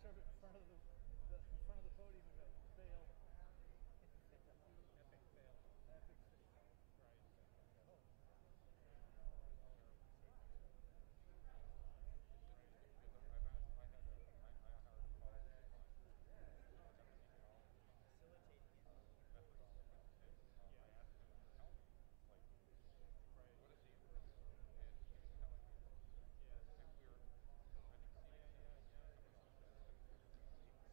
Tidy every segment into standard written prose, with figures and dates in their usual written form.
picture of it in front of in front of the podium and go, fail. Epic fail. Epic fail. Right. Oh. It's interesting because I hired a colleague of mine who's an anesthesiologist, Facilitating it. methodologist, and I Yeah. asked him to tell me, like, Right. what is he interested in? And he was telling me that Yes. nuclear, I think CDC is coming up with a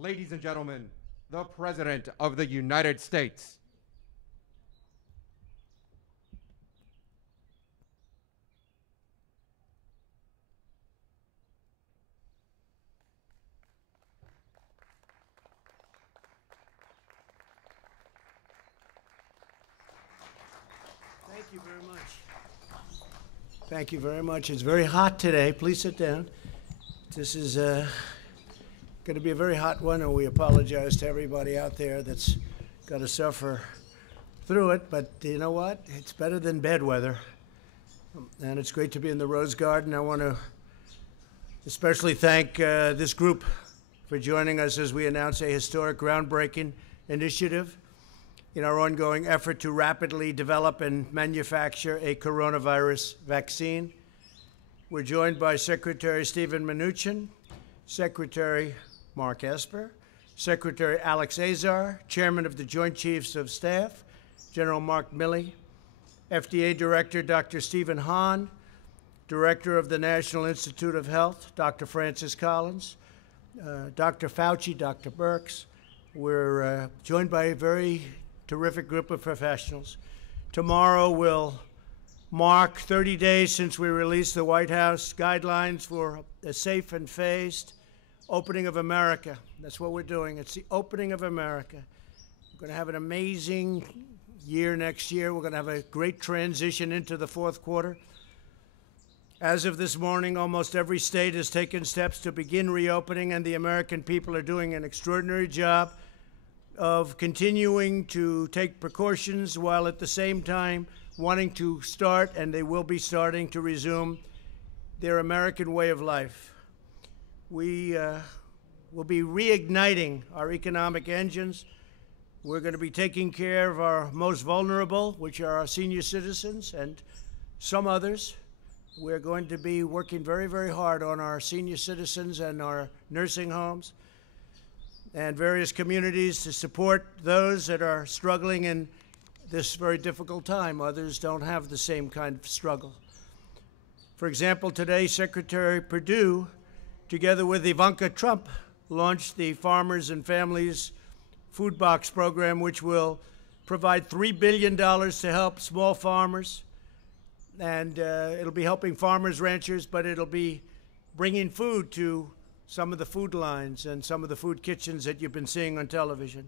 Ladies and gentlemen, the President of the United States. Thank you very much. Thank you very much. It's very hot today. Please sit down. This is going to be a very hot one, and we apologize to everybody out there that's got to suffer through it. But you know what? It's better than bad weather. And it's great to be in the Rose Garden. I want to especially thank this group for joining us as we announce a historic groundbreaking initiative in our ongoing effort to rapidly develop and manufacture a coronavirus vaccine. We're joined by Secretary Stephen Mnuchin, Secretary Mark Esper, Secretary Alex Azar, Chairman of the Joint Chiefs of Staff, General Mark Milley, FDA Director Dr. Stephen Hahn, Director of the National Institute of Health, Dr. Francis Collins, Dr. Fauci, Dr. Birx. We're joined by a very terrific group of professionals. Tomorrow will mark 30 days since we released the White House guidelines for a safe and phased opening of America. That's what we're doing. It's the opening of America. We're going to have an amazing year next year. We're going to have a great transition into the fourth quarter. As of this morning, almost every state has taken steps to begin reopening, and the American people are doing an extraordinary job of continuing to take precautions while at the same time wanting to start, and they will be starting to resume their American way of life. We will be reigniting our economic engines. We're going to be taking care of our most vulnerable, which are our senior citizens and some others. We're going to be working very, very hard on our senior citizens and our nursing homes and various communities to support those that are struggling in this very difficult time. Others don't have the same kind of struggle. For example, today, Secretary Perdue, together with Ivanka Trump, launched the Farmers and Families Food Box Program, which will provide $3 billion to help small farmers. And it'll be helping farmers, ranchers, but it'll be bringing food to some of the food lines and some of the food kitchens that you've been seeing on television.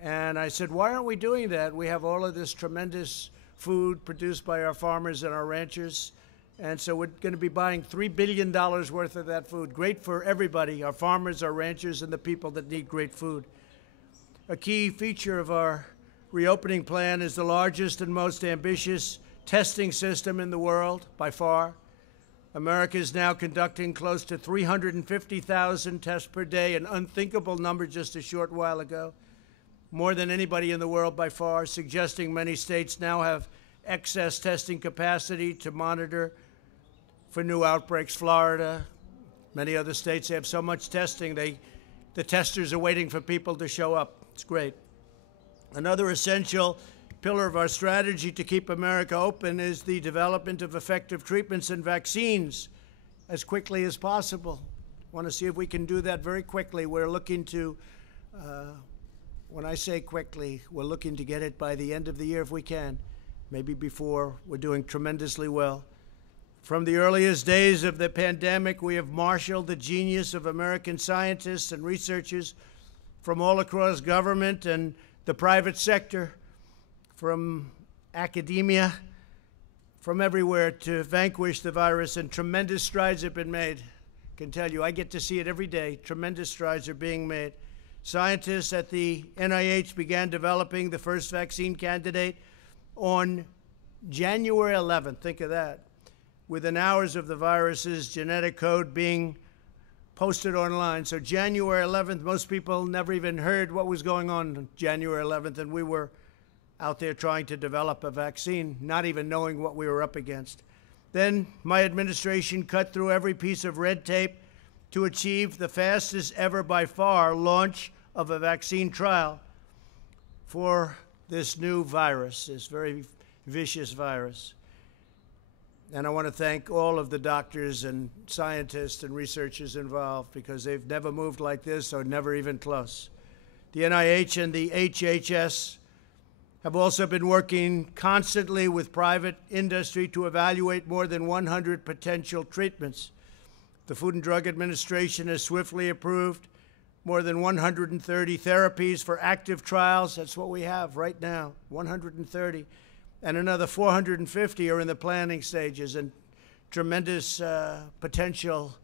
And I said, why aren't we doing that? We have all of this tremendous food produced by our farmers and our ranchers. And so we're going to be buying $3 billion worth of that food. Great for everybody, our farmers, our ranchers, and the people that need great food. A key feature of our reopening plan is the largest and most ambitious testing system in the world, by far. America is now conducting close to 350,000 tests per day, an unthinkable number just a short while ago, more than anybody in the world by far, suggesting many states now have excess testing capacity to monitor for new outbreaks. Florida, many other states have so much testing, the testers are waiting for people to show up. It's great. Another essential pillar of our strategy to keep America open is the development of effective treatments and vaccines as quickly as possible. I want to see if we can do that very quickly. We're looking to, when I say quickly, we're looking to get it by the end of the year if we can, maybe before. We're doing tremendously well. From the earliest days of the pandemic, we have marshaled the genius of American scientists and researchers from all across government and the private sector, from academia, from everywhere, to vanquish the virus, and tremendous strides have been made. I can tell you, I get to see it every day. Tremendous strides are being made. Scientists at the NIH began developing the first vaccine candidate on January 11th. Think of that. Within hours of the virus's genetic code being posted online. So January 11th, most people never even heard what was going on January 11th, and we were out there trying to develop a vaccine, not even knowing what we were up against. Then my administration cut through every piece of red tape to achieve the fastest ever by far launch of a vaccine trial for this new virus, this very vicious virus. And I want to thank all of the doctors and scientists and researchers involved, because they've never moved like this, or never even close. The NIH and the HHS have also been working constantly with private industry to evaluate more than 100 potential treatments. The Food and Drug Administration has swiftly approved more than 130 therapies for active trials. That's what we have right now, 130. And another 450 are in the planning stages, and tremendous potential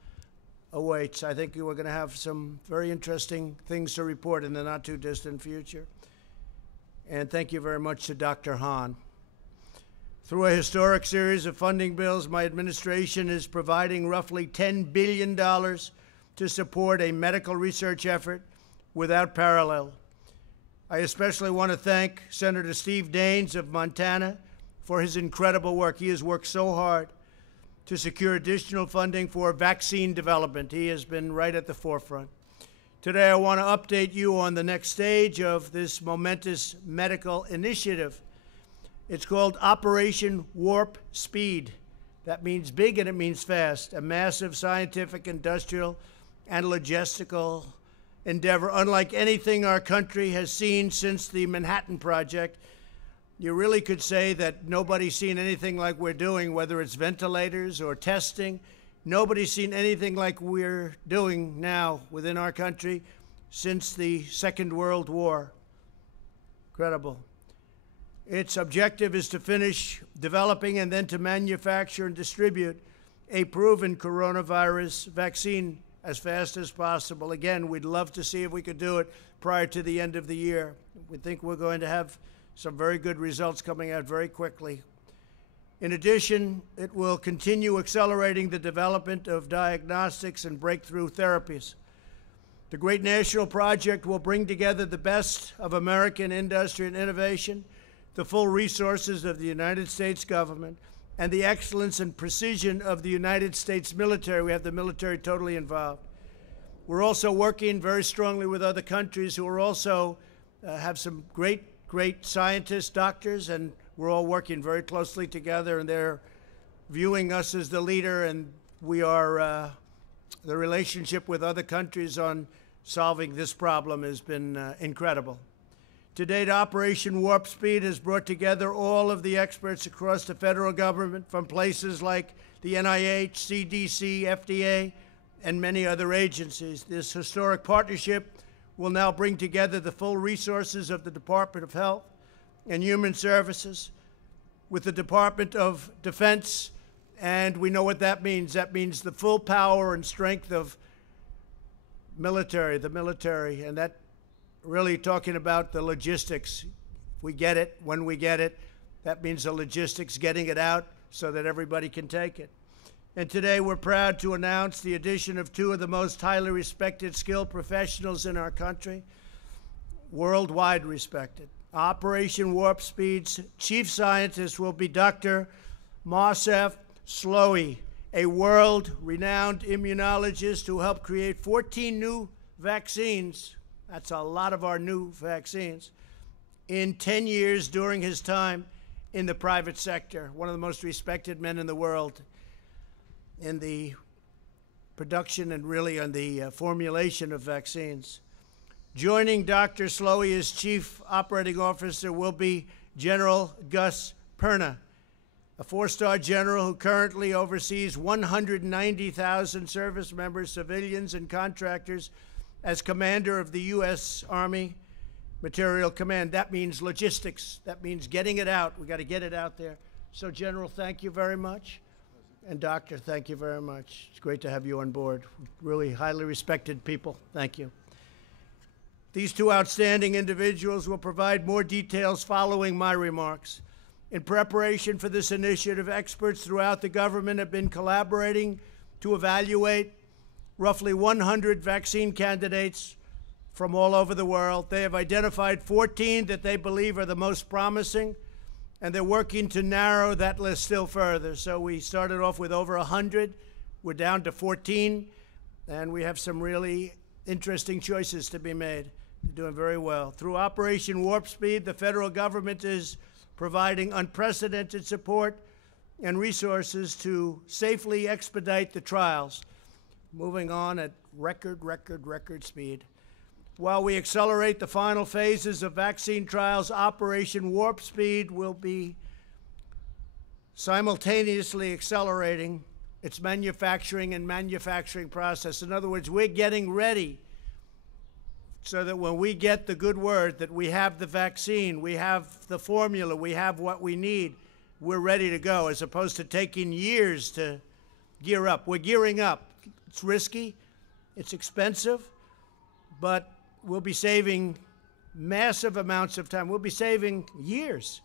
awaits. I think we're going to have some very interesting things to report in the not-too-distant future. And thank you very much to Dr. Hahn. Through a historic series of funding bills, my administration is providing roughly $10 billion to support a medical research effort without parallel. I especially want to thank Senator Steve Daines of Montana for his incredible work. He has worked so hard to secure additional funding for vaccine development. He has been right at the forefront. Today, I want to update you on the next stage of this momentous medical initiative. It's called Operation Warp Speed. That means big and it means fast, a massive scientific, industrial, and logistical endeavor unlike anything our country has seen since the Manhattan Project. You really could say that nobody's seen anything like we're doing, whether it's ventilators or testing. Nobody's seen anything like we're doing now within our country since the Second World War. Incredible. Its objective is to finish developing and then to manufacture and distribute a proven coronavirus vaccine as fast as possible. Again, we'd love to see if we could do it prior to the end of the year. We think we're going to have some very good results coming out very quickly. In addition, it will continue accelerating the development of diagnostics and breakthrough therapies. The great national project will bring together the best of American industry and innovation, the full resources of the United States government, and the excellence and precision of the United States military. We have the military totally involved. We're also working very strongly with other countries who are also have some great scientists, doctors, and we're all working very closely together, and they're viewing us as the leader, and we are, the relationship with other countries on solving this problem has been incredible. To date, Operation Warp Speed has brought together all of the experts across the federal government from places like the NIH, CDC, FDA, and many other agencies. This historic partnership will now bring together the full resources of the Department of Health and Human Services with the Department of Defense, and we know what that means. That means the full power and strength of the military, and that really talking about the logistics. If we get it, when we get it, that means the logistics, getting it out so that everybody can take it. And today we're proud to announce the addition of two of the most highly respected, skilled professionals in our country, worldwide respected. Operation Warp Speed's chief scientist will be Dr. Moncef Slaoui, a world-renowned immunologist who helped create 14 new vaccines. That's a lot of our new vaccines in 10 years during his time in the private sector, one of the most respected men in the world in the production and really on the formulation of vaccines. Joining Dr. Slaoui as Chief Operating Officer will be General Gus Perna, a four-star general who currently oversees 190,000 service members, civilians, and contractors as commander of the U.S. Army Material Command. That means logistics. That means getting it out. We got to get it out there. So, General, thank you very much. And Doctor, thank you very much. It's great to have you on board. Really highly respected people. Thank you. These two outstanding individuals will provide more details following my remarks. In preparation for this initiative, experts throughout the government have been collaborating to evaluate roughly 100 vaccine candidates from all over the world. They have identified 14 that they believe are the most promising, and they're working to narrow that list still further. So we started off with over 100. We're down to 14, and we have some really interesting choices to be made. They're doing very well. Through Operation Warp Speed, the federal government is providing unprecedented support and resources to safely expedite the trials, moving on at record speed. While we accelerate the final phases of vaccine trials, Operation Warp Speed will be simultaneously accelerating its manufacturing process. In other words, we're getting ready so that when we get the good word that we have the vaccine, we have the formula, we have what we need, we're ready to go, as opposed to taking years to gear up. We're gearing up. It's risky, it's expensive, but we'll be saving massive amounts of time. We'll be saving years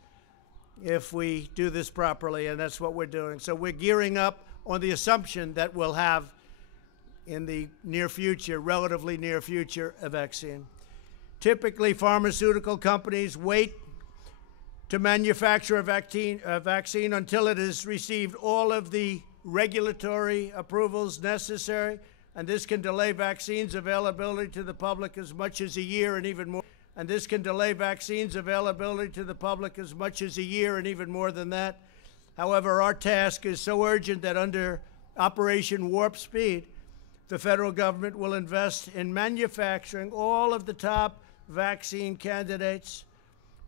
if we do this properly, and that's what we're doing. So we're gearing up on the assumption that we'll have in the near future, relatively near future, a vaccine. Typically, pharmaceutical companies wait to manufacture a vaccine until it has received all of the regulatory approvals necessary, and this can delay vaccines availability to the public as much as a year and even more. And this can delay vaccines availability to the public as much as a year and even more than that. However, our task is so urgent that under Operation Warp Speed, the federal government will invest in manufacturing all of the top vaccine candidates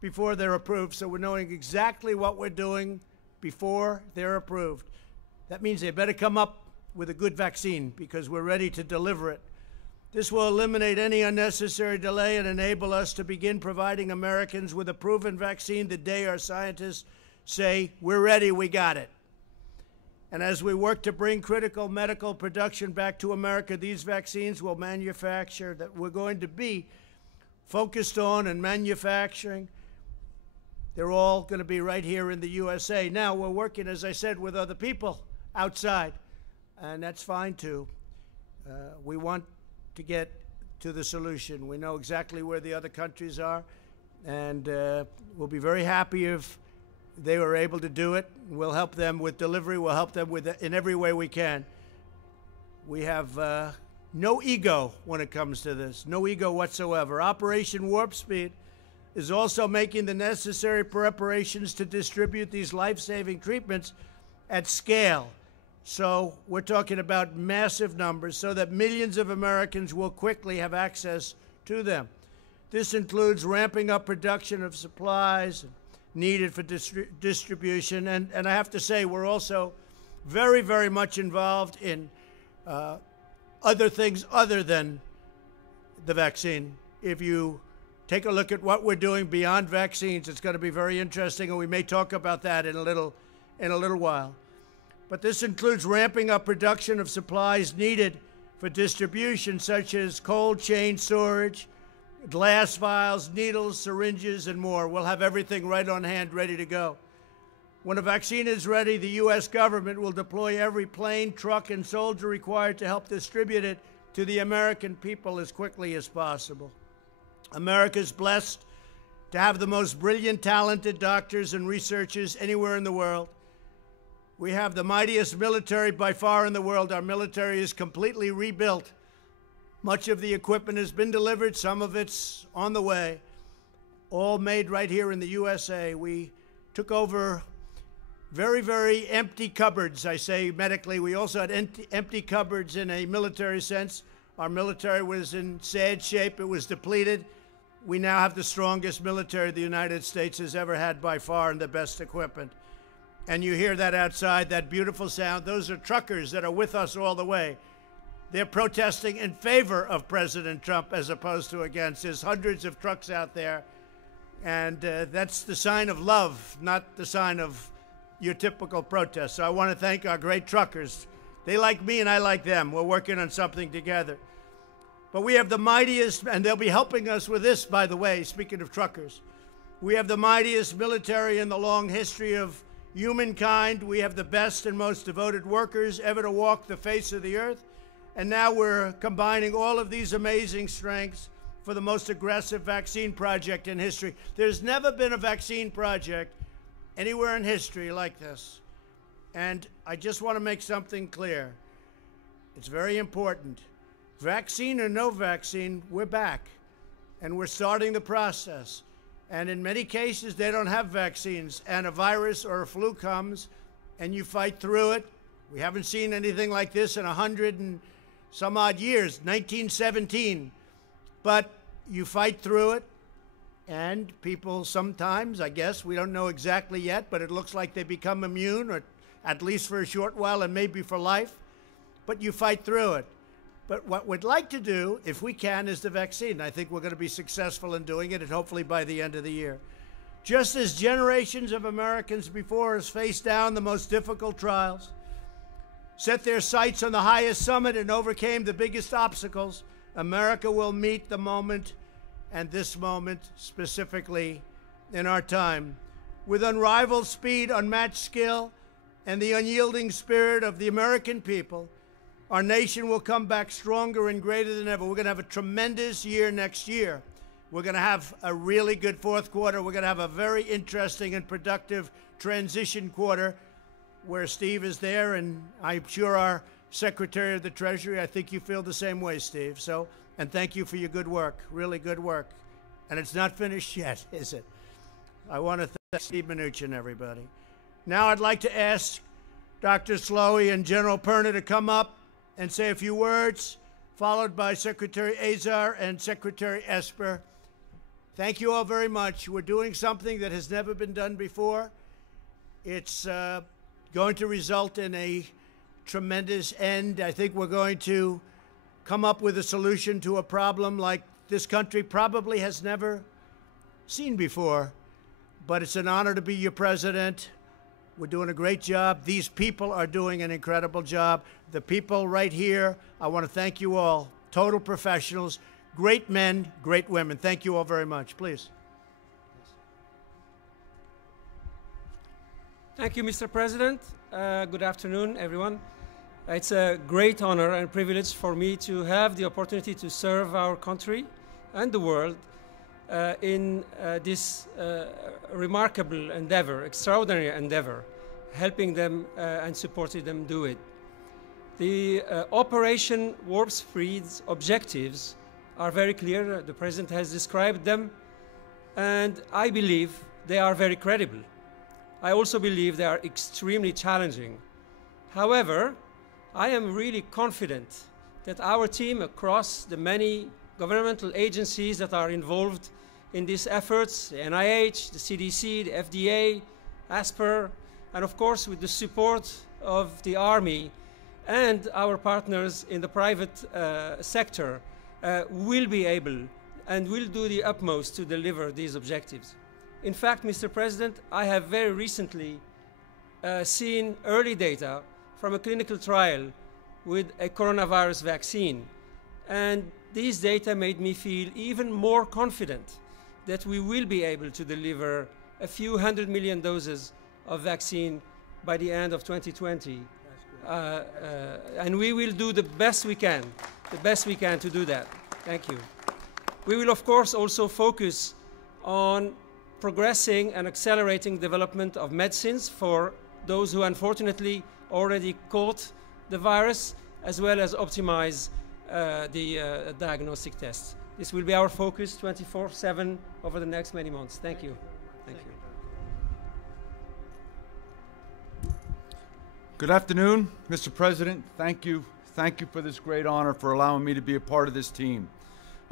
before they're approved. So we're knowing exactly what we're doing before they're approved. That means they better come up with a good vaccine because we're ready to deliver it. This will eliminate any unnecessary delay and enable us to begin providing Americans with a proven vaccine the day our scientists say, we're ready, we got it. And as we work to bring critical medical production back to America, these vaccines will manufacture that we're going to be focused on and manufacturing. They're all going to be right here in the USA. Now, we're working, as I said, with other people outside, and that's fine, too. We want to get to the solution. We know exactly where the other countries are, and we'll be very happy if they were able to do it. We'll help them with delivery. We'll help them with in every way we can. We have no ego when it comes to this, no ego whatsoever. Operation Warp Speed is also making the necessary preparations to distribute these life-saving treatments at scale. So we're talking about massive numbers so that millions of Americans will quickly have access to them. This includes ramping up production of supplies needed for distribution. And I have to say, we're also very, very much involved in other things other than the vaccine. If you take a look at what we're doing beyond vaccines, it's going to be very interesting, and we may talk about that in a little while. But this includes ramping up production of supplies needed for distribution, such as cold chain storage, glass vials, needles, syringes, and more. We'll have everything right on hand, ready to go. When a vaccine is ready, the U.S. government will deploy every plane, truck, and soldier required to help distribute it to the American people as quickly as possible. America is blessed to have the most brilliant, talented doctors and researchers anywhere in the world. We have the mightiest military by far in the world. Our military is completely rebuilt. Much of the equipment has been delivered. Some of it's on the way, all made right here in the USA. We took over very, very empty cupboards, I say medically. We also had empty cupboards in a military sense. Our military was in sad shape. It was depleted. We now have the strongest military the United States has ever had by far and the best equipment. And you hear that outside, that beautiful sound. Those are truckers that are with us all the way. They're protesting in favor of President Trump as opposed to against. There's hundreds of trucks out there, and that's the sign of love, not the sign of your typical protest. So I want to thank our great truckers. They like me and I like them. We're working on something together. But we have the mightiest, and they'll be helping us with this, by the way, speaking of truckers. We have the mightiest military in the long history of humankind. We have the best and most devoted workers ever to walk the face of the earth. And now we're combining all of these amazing strengths for the most aggressive vaccine project in history. There's never been a vaccine project anywhere in history like this. And I just want to make something clear. It's very important. Vaccine or no vaccine, we're back. And we're starting the process. And in many cases, they don't have vaccines. And a virus or a flu comes, and you fight through it. We haven't seen anything like this in 100 and some odd years, 1917. But you fight through it, and people sometimes, I guess, we don't know exactly yet, but it looks like they become immune, or at least for a short while and maybe for life. But you fight through it. But what we'd like to do, if we can, is the vaccine. I think we're going to be successful in doing it, and hopefully by the end of the year. Just as generations of Americans before us faced down the most difficult trials, set their sights on the highest summit, and overcame the biggest obstacles, America will meet the moment, and this moment specifically in our time, with unrivaled speed, unmatched skill, and the unyielding spirit of the American people. Our nation will come back stronger and greater than ever. We're going to have a tremendous year next year. We're going to have a really good fourth quarter. We're going to have a very interesting and productive transition quarter where Steve is there, and I'm sure our Secretary of the Treasury, I think you feel the same way, Steve. So, and thank you for your good work, really good work. And it's not finished yet, is it? I want to thank Steve Mnuchin, everybody. Now I'd like to ask Dr. Slowey and General Perna to come up and say a few words, followed by Secretary Azar and Secretary Esper. Thank you all very much. We're doing something that has never been done before. It's going to result in a tremendous end. I think we're going to come up with a solution to a problem like this country probably has never seen before. But it's an honor to be your president. We're doing a great job. These people are doing an incredible job. The people right here, I want to thank you all. Total professionals, great men, great women. Thank you all very much. Please. Thank you, Mr. President. Good afternoon, everyone. It's a great honor and privilege for me to have the opportunity to serve our country and the world in this remarkable endeavor, extraordinary endeavor, helping them and supporting them do it. The Operation Warp Speed's objectives are very clear. The President has described them, and I believe they are very credible. I also believe they are extremely challenging. However, I am really confident that our team across the many governmental agencies that are involved in these efforts, the NIH, the CDC, the FDA, ASPR, and of course with the support of the Army and our partners in the private sector, will be able and will do the utmost to deliver these objectives. In fact, Mr. President, I have very recently seen early data from a clinical trial with a coronavirus vaccine. And these data made me feel even more confident that we will be able to deliver a few 100 million doses of vaccine by the end of 2020. And we will do the best we can to do that. Thank you. We will, of course, also focus on progressing and accelerating development of medicines for those who unfortunately already caught the virus, as well as optimize the diagnostic tests. This will be our focus 24/7 over the next many months. Thank you. Thank you. Good afternoon, Mr. President. Thank you. Thank you for this great honor for allowing me to be a part of this team.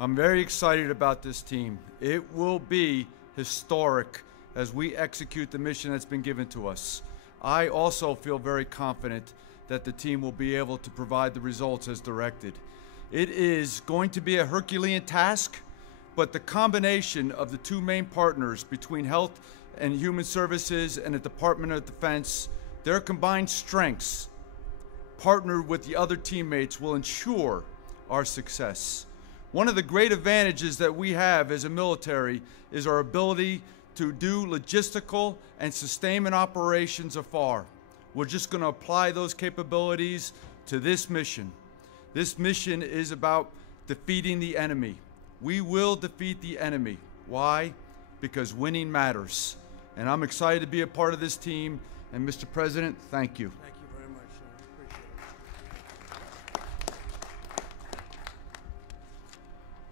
I'm very excited about this team. It will be historic as we execute the mission that's been given to us. I also feel very confident that the team will be able to provide the results as directed. It is going to be a Herculean task, but the combination of the two main partners between Health and Human Services and the Department of Defense, their combined strengths, partnered with the other teammates, will ensure our success. One of the great advantages that we have as a military is our ability to do logistical and sustainment operations afar. We're just going to apply those capabilities to this mission. This mission is about defeating the enemy. We will defeat the enemy. Why? Because winning matters. And I'm excited to be a part of this team. And Mr. President, thank you. Thank you very much, Sean. Appreciate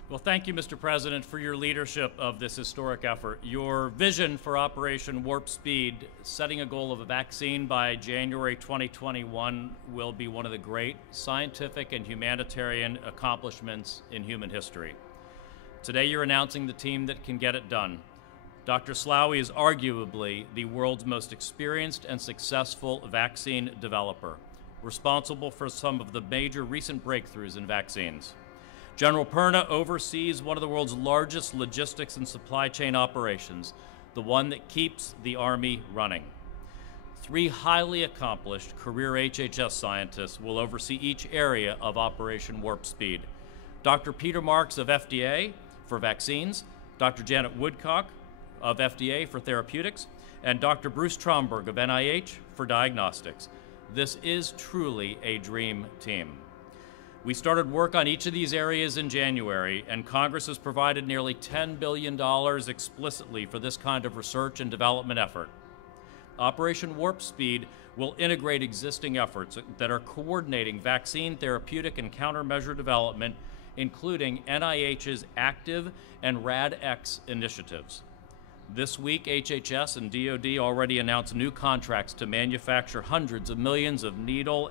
Well, thank you, Mr. President, for your leadership of this historic effort. Your vision for Operation Warp Speed, setting a goal of a vaccine by January 2021, will be one of the great scientific and humanitarian accomplishments in human history. Today, you're announcing the team that can get it done. Dr. Slaoui is arguably the world's most experienced and successful vaccine developer, responsible for some of the major recent breakthroughs in vaccines. General Perna oversees one of the world's largest logistics and supply chain operations, the one that keeps the Army running. 3 highly accomplished career HHS scientists will oversee each area of Operation Warp Speed. Dr. Peter Marks of FDA for vaccines, Dr. Janet Woodcock of FDA for therapeutics, and Dr. Bruce Tromberg of NIH for diagnostics. This is truly a dream team. We started work on each of these areas in January, and Congress has provided nearly $10 billion explicitly for this kind of research and development effort. Operation Warp Speed will integrate existing efforts that are coordinating vaccine, therapeutic, and countermeasure development, including NIH's ACTIVE and RADx initiatives. This week, HHS and DoD already announced new contracts to manufacture hundreds of millions of needles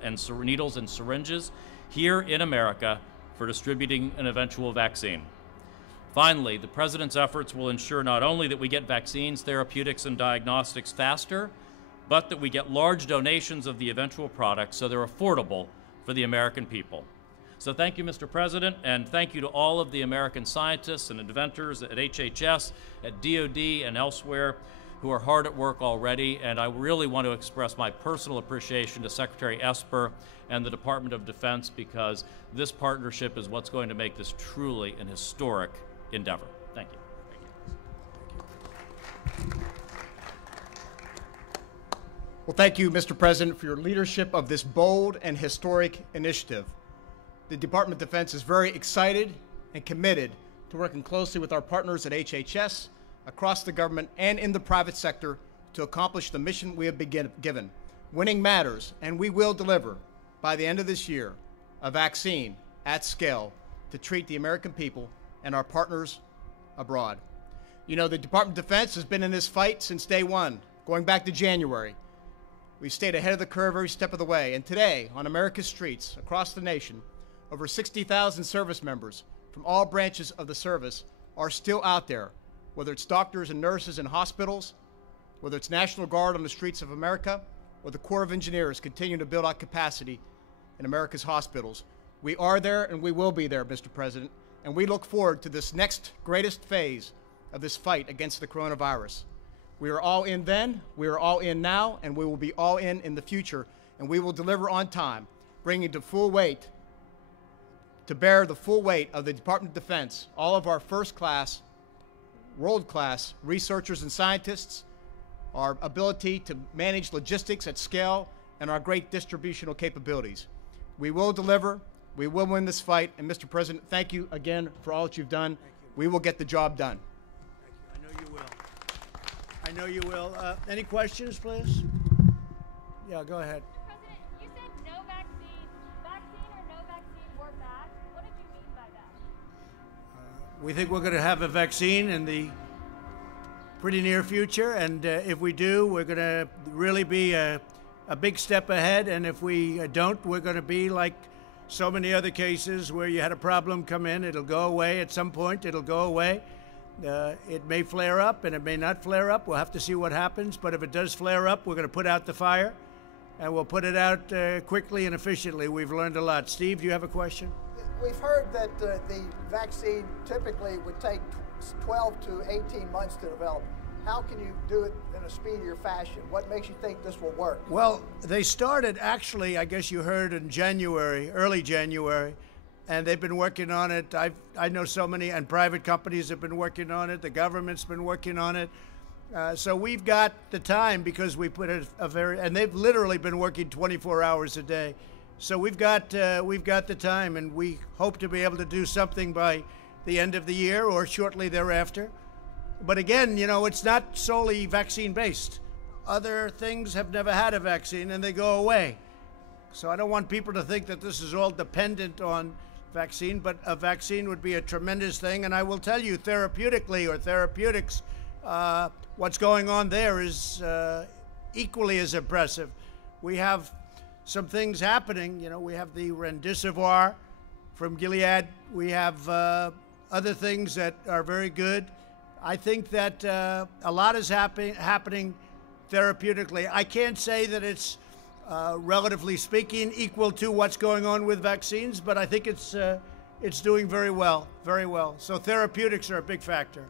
and syringes here in America for distributing an eventual vaccine. Finally, the President's efforts will ensure not only that we get vaccines, therapeutics, and diagnostics faster, but that we get large donations of the eventual products so they're affordable for the American people. So thank you, Mr. President, and thank you to all of the American scientists and inventors at HHS, at DoD, and elsewhere who are hard at work already. And I really want to express my personal appreciation to Secretary Esper and the Department of Defense, because this partnership is what's going to make this truly an historic endeavor. Thank you. Well, thank you, Mr. President, for your leadership of this bold and historic initiative. The Department of Defense is very excited and committed to working closely with our partners at HHS, across the government, and in the private sector to accomplish the mission we have been given. Winning matters, and we will deliver, by the end of this year, a vaccine at scale to treat the American people and our partners abroad. You know, the Department of Defense has been in this fight since day one, going back to January. We've stayed ahead of the curve every step of the way, and today, on America's streets across the nation, over 60,000 service members from all branches of the service are still out there, whether it's doctors and nurses in hospitals, whether it's National Guard on the streets of America, or the Corps of Engineers continuing to build out capacity in America's hospitals. We are there and we will be there, Mr. President, and we look forward to this next greatest phase of this fight against the coronavirus. We are all in then, we are all in now, and we will be all in the future, and we will deliver on time, bringing to bear the full weight of the Department of Defense, all of our first-class, world-class researchers and scientists, our ability to manage logistics at scale, and our great distributional capabilities. We will deliver, we will win this fight, and Mr. President, thank you again for all that you've done. We will get the job done. Thank you. I know you will. Any questions, please? Yeah, go ahead. President, you said no vaccine. Vaccine or no vaccine, we're back. What did you mean by that? We think we're going to have a vaccine in the pretty near future, and if we do, we're going to really be a big step ahead, and if we don't, we're going to be like so many other cases where you had a problem come in, it'll go away at some point, it'll go away. It may flare up and it may not flare up. We'll have to see what happens, but if it does flare up, we're going to put out the fire, and we'll put it out quickly and efficiently. We've learned a lot. Steve, do you have a question? We've heard that the vaccine typically would take 12 to 18 months to develop. How can you do it in a speedier fashion? What makes you think this will work? Well, they started actually, I guess you heard, in January, early January, and they've been working on it. I know so many, and private companies have been working on it. The government's been working on it. So we've got the time because we put and they've literally been working 24 hours a day. So we've got the time, and we hope to be able to do something by the end of the year or shortly thereafter. But again, you know, it's not solely vaccine-based. Other things have never had a vaccine, and they go away. So I don't want people to think that this is all dependent on vaccine, but a vaccine would be a tremendous thing. And I will tell you, therapeutically or therapeutics, what's going on there is equally as impressive. We have some things happening. You know, we have the Remdesivir from Gilead. We have other things that are very good. I think that a lot is happening therapeutically. I can't say that it's relatively speaking, equal to what's going on with vaccines, but I think it's doing very well, very well. So therapeutics are a big factor.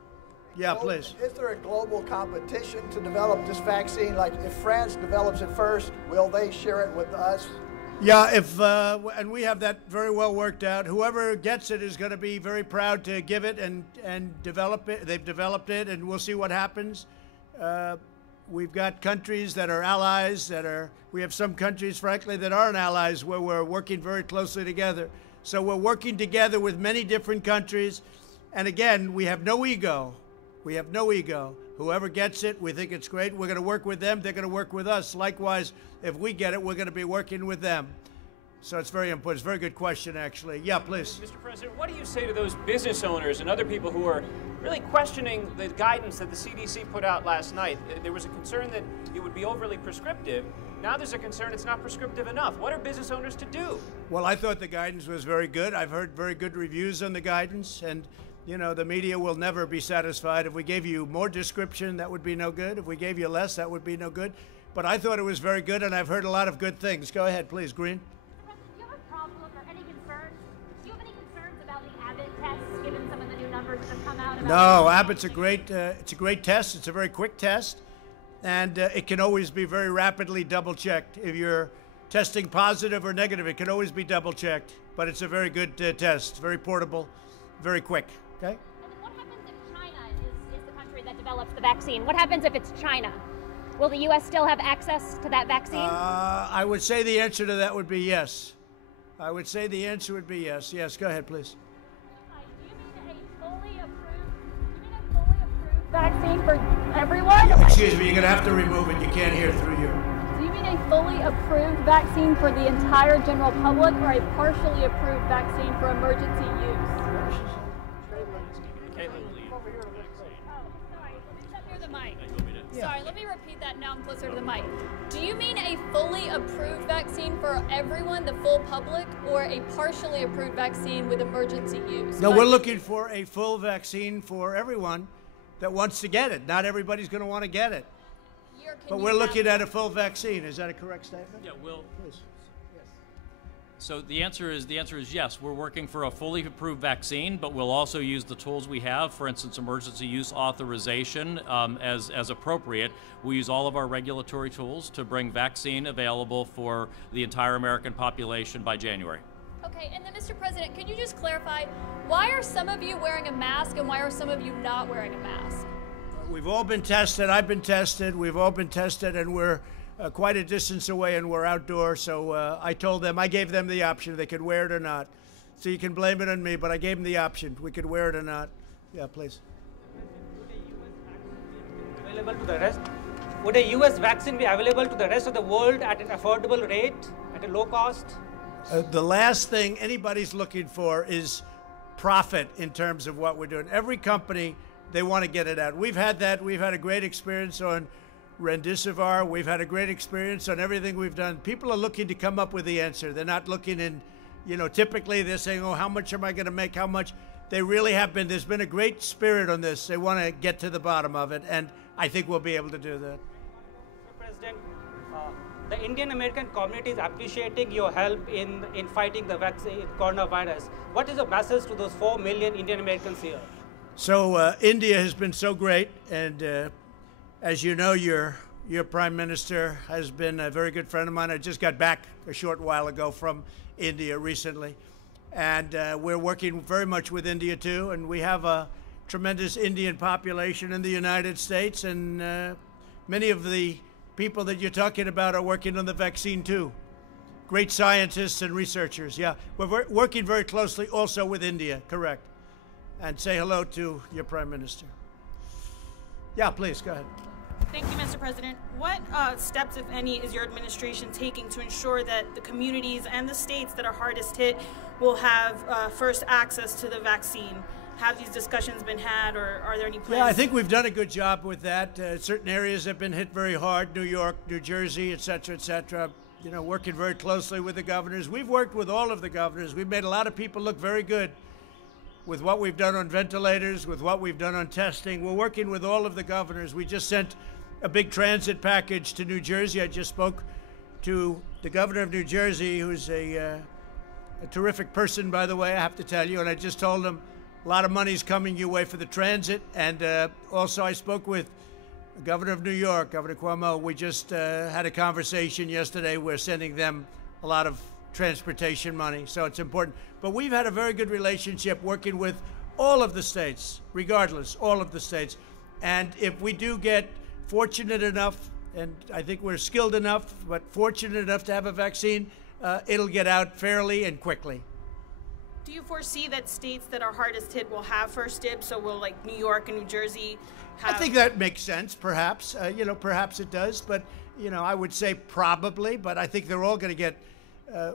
Yeah, please. Is there a global competition to develop this vaccine? Like if France develops it first, will they share it with us? Yeah, and we have that very well worked out. Whoever gets it is going to be very proud to give it and develop it. They've developed it, and we'll see what happens. We've got countries that are allies we have some countries, frankly, that aren't allies where we're working very closely together. So we're working together with many different countries. And again, we have no ego. We have no ego. Whoever gets it, we think it's great. We're going to work with them. They're going to work with us. Likewise, if we get it, we're going to be working with them. So it's very important. It's a very good question, actually. Yeah, please. Mr. President, what do you say to those business owners and other people who are really questioning the guidance that the CDC put out last night? There was a concern that it would be overly prescriptive. Now there's a concern it's not prescriptive enough. What are business owners to do? Well, I thought the guidance was very good. I've heard very good reviews on the guidance. And, you know, the media will never be satisfied. If we gave you more description, that would be no good. If we gave you less, that would be no good. But I thought it was very good, and I've heard a lot of good things. Go ahead, please, Green. Do you have a problem or any concerns? Do you have any concerns about the Abbott tests, given some of the new numbers that have come out? No, Abbott's a great. It's a great test. It's a very quick test, and it can always be very rapidly double-checked. If you're testing positive or negative, it can always be double-checked. But it's a very good test. Very portable, very quick. Okay. And then what happens if China is the country that develops the vaccine? What happens if it's China? Will the U.S. still have access to that vaccine? I would say the answer to that would be yes. I would say the answer would be yes. Yes, go ahead, please. Do you mean a fully approved vaccine for everyone? Excuse me, you're going to have to remove it. You can't hear through you. Do you mean a fully approved vaccine for the entire general public or a partially approved vaccine for emergency use? Sorry, let me repeat that now I'm closer to the mic. Do you mean a fully approved vaccine for everyone, the full public, or a partially approved vaccine with emergency use? No, we're looking for a full vaccine for everyone that wants to get it. Not everybody's going to want to get it. But we're looking at a full vaccine. Is that a correct statement? Yeah, please. So the answer is yes. We're working for a fully approved vaccine, but we'll also use the tools we have, for instance, emergency use authorization as appropriate. We use all of our regulatory tools to bring vaccine available for the entire American population by January. Okay, and then Mr. President, could you just clarify, why are some of you wearing a mask and why are some of you not wearing a mask? We've all been tested. I've been tested. We've all been tested, and we're quite a distance away, and we're outdoors. So I gave them the option. They could wear it or not. So you can blame it on me, but I gave them the option. We could wear it or not. Yeah, please. Would a U.S. vaccine be available to the rest of the world at an affordable rate, at a low cost? The last thing anybody's looking for is profit in terms of what we're doing. Every company, they want to get it out. We've had that. We've had a great experience on Remdesivir. We've had a great experience on everything we've done. People are looking to come up with the answer. They're not looking in, typically they're saying, oh, how much am I going to make? How much? They really have been. There's been a great spirit on this. They want to get to the bottom of it, and I think we'll be able to do that. Mr. President, the Indian American community is appreciating your help in fighting the coronavirus. What is your message to those 4 million Indian Americans here? So India has been so great, and as you know, your Prime Minister has been a very good friend of mine. I just got back a short while ago from India recently. And we're working very much with India, too. And we have a tremendous Indian population in the United States. And many of the people that you're talking about are working on the vaccine, too. Great scientists and researchers. Yeah, we're working very closely also with India, correct. And say hello to your Prime Minister. Yeah, please, go ahead. Thank you, Mr. President. What steps, if any, is your administration taking to ensure that the communities and the states that are hardest hit will have first access to the vaccine? Have these discussions been had, or are there any plans? Yeah, I think we've done a good job with that. Certain areas have been hit very hard, New York, New Jersey, et cetera, you know, working very closely with the governors. We've worked with all of the governors. We've made a lot of people look very good with what we've done on ventilators, with what we've done on testing. We're working with all of the governors. We just sent a big transit package to New Jersey. I just spoke to the governor of New Jersey, who's a terrific person, by the way, I have to tell you, and I just told him a lot of money's coming your way for the transit. And also I spoke with the governor of New York, Governor Cuomo. We just had a conversation yesterday. We're sending them a lot of transportation money, so it's important. But we've had a very good relationship working with all of the states, regardless, all of the states. And if we do get fortunate enough, and I think we're skilled enough, but fortunate enough to have a vaccine, it'll get out fairly and quickly. Do you foresee that states that are hardest hit will have first dibs? So will, like, New York and New Jersey have... I think that makes sense, perhaps. You know, perhaps it does. But, you know, I would say probably. But I think they're all going to get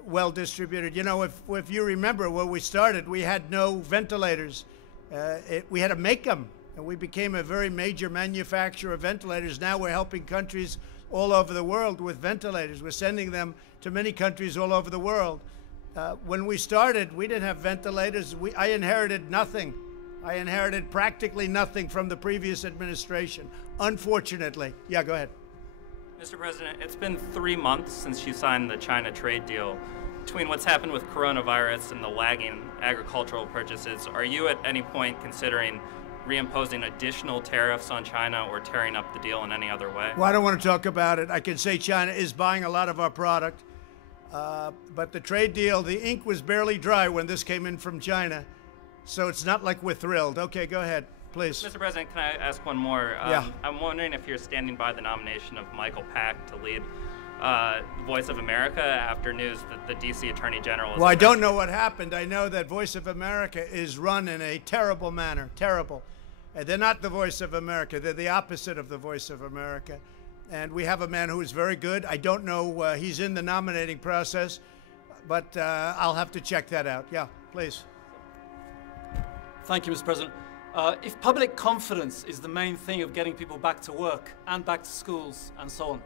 well distributed. You know, if you remember when we started, we had no ventilators. We had to make them. And we became a very major manufacturer of ventilators. Now we're helping countries all over the world with ventilators. We're sending them to many countries all over the world. When we started, we didn't have ventilators. I inherited nothing. I inherited practically nothing from the previous administration, unfortunately. Yeah, go ahead. Mr. President, it's been 3 months since you signed the China trade deal. Between what's happened with coronavirus and the lagging agricultural purchases, are you at any point considering reimposing additional tariffs on China or tearing up the deal in any other way? Well, I don't want to talk about it. I can say China is buying a lot of our product. But the trade deal, the ink was barely dry when this came in from China. So it's not like we're thrilled. Okay, go ahead, please. Mr. President, can I ask one more? Yeah. I'm wondering if you're standing by the nomination of Michael Pack to lead Voice of America after news that the D.C. Attorney General is... Well, I don't know what happened. I know that Voice of America is run in a terrible manner, terrible. They're not the Voice of America. They're the opposite of the Voice of America. And we have a man who is very good. I don't know, he's in the nominating process, but I'll have to check that out. Yeah, please. Thank you, Mr. President. If public confidence is the main thing of getting people back to work and back to schools and so on,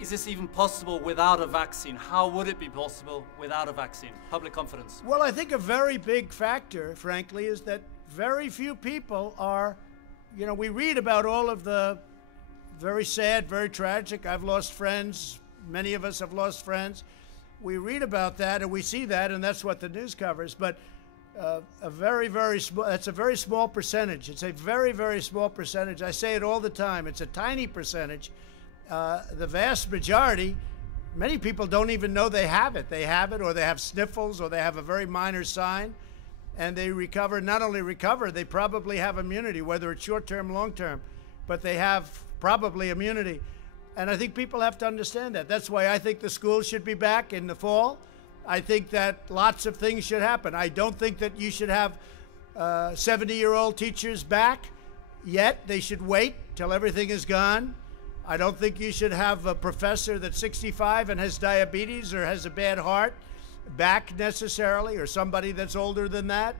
is this even possible without a vaccine? How would it be possible without a vaccine? Public confidence. Well, I think a very big factor, frankly, is that very few people are, you know, we read about all of the very sad, very tragic. I've lost friends. Many of us have lost friends. We read about that and we see that, and that's what the news covers. But a very, very small, that's a very small percentage. It's a very, very small percentage. I say it all the time. It's a tiny percentage. The vast majority, many people don't even know they have it. They have it, or they have sniffles, or they have a very minor sign, and they recover. Not only recover, they probably have immunity, whether it's short-term, long-term, but they have probably immunity. And I think people have to understand that. That's why I think the schools should be back in the fall. I think that lots of things should happen. I don't think that you should have 70-year-old teachers back yet. They should wait till everything is gone. I don't think you should have a professor that's 65 and has diabetes or has a bad heart back necessarily, or somebody that's older than that.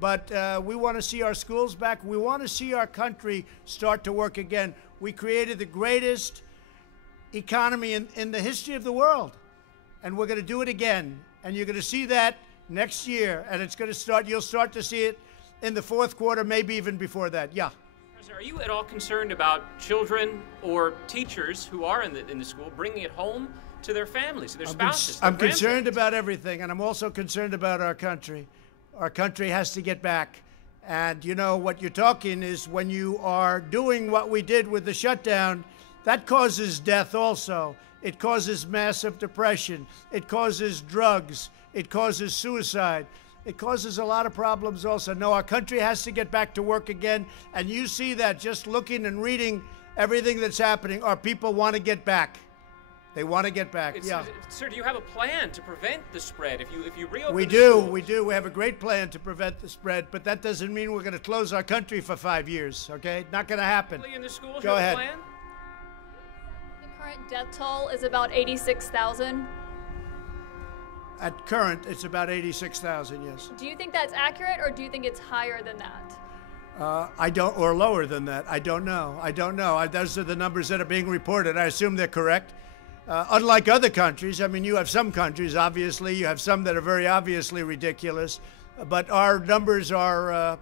But we want to see our schools back. We want to see our country start to work again. We created the greatest economy in the history of the world, and we're going to do it again. And you're going to see that next year, and it's going to start. You'll start to see it in the fourth quarter, maybe even before that. Yeah. President, are you at all concerned about children or teachers who are in the school bringing it home to their families, their spouses? I'm concerned about everything, and I'm also concerned about our country. Our country has to get back. And, you know, what you're talking is when you are doing what we did with the shutdown, that causes death also. It causes massive depression. It causes drugs. It causes suicide. It causes a lot of problems also. No, our country has to get back to work again. And you see that just looking and reading everything that's happening. Our people want to get back. They want to get back. Yeah. Sir, do you have a plan to prevent the spread if you reopen? We do. We do. We have a great plan to prevent the spread, but that doesn't mean we're going to close our country for 5 years. Okay, not going to happen. In the schools, Go ahead. Plan? The current death toll is about 86,000. At current, it's about 86,000. Yes. Do you think that's accurate, or do you think it's higher than that? I don't, or lower than that. I don't know. I don't know. Those are the numbers that are being reported. I assume they're correct. Unlike other countries, I mean, you have some countries, obviously, you have some that are very obviously ridiculous, but our numbers are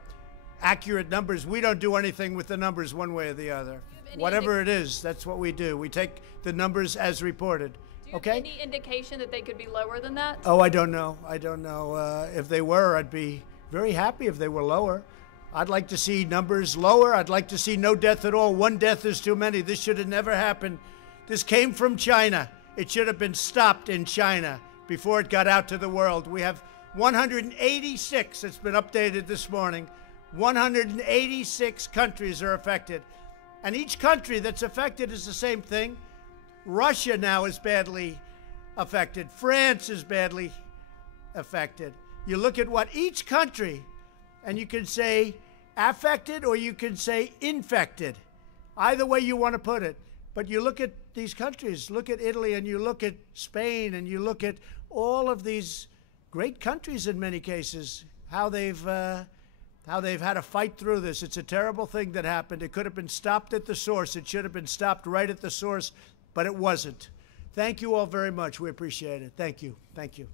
accurate numbers. We don't do anything with the numbers one way or the other. Whatever it is, that's what we do. We take the numbers as reported. Do you have any indication that they could be lower than that? Oh, I don't know. I don't know. If they were, I'd be very happy if they were lower. I'd like to see numbers lower. I'd like to see no death at all. One death is too many. This should have never happened. This came from China. It should have been stopped in China before it got out to the world. We have 186. It's been updated this morning. 186 countries are affected. And each country that's affected is the same thing. Russia now is badly affected. France is badly affected. You look at what each country, and you can say affected or you can say infected. Either way you want to put it. But you look at these countries, look at Italy, and you look at Spain, and you look at all of these great countries in many cases, how they've had to fight through this. It's a terrible thing that happened. It could have been stopped at the source. It should have been stopped right at the source, but it wasn't. Thank you all very much. We appreciate it. Thank you. Thank you.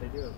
They do.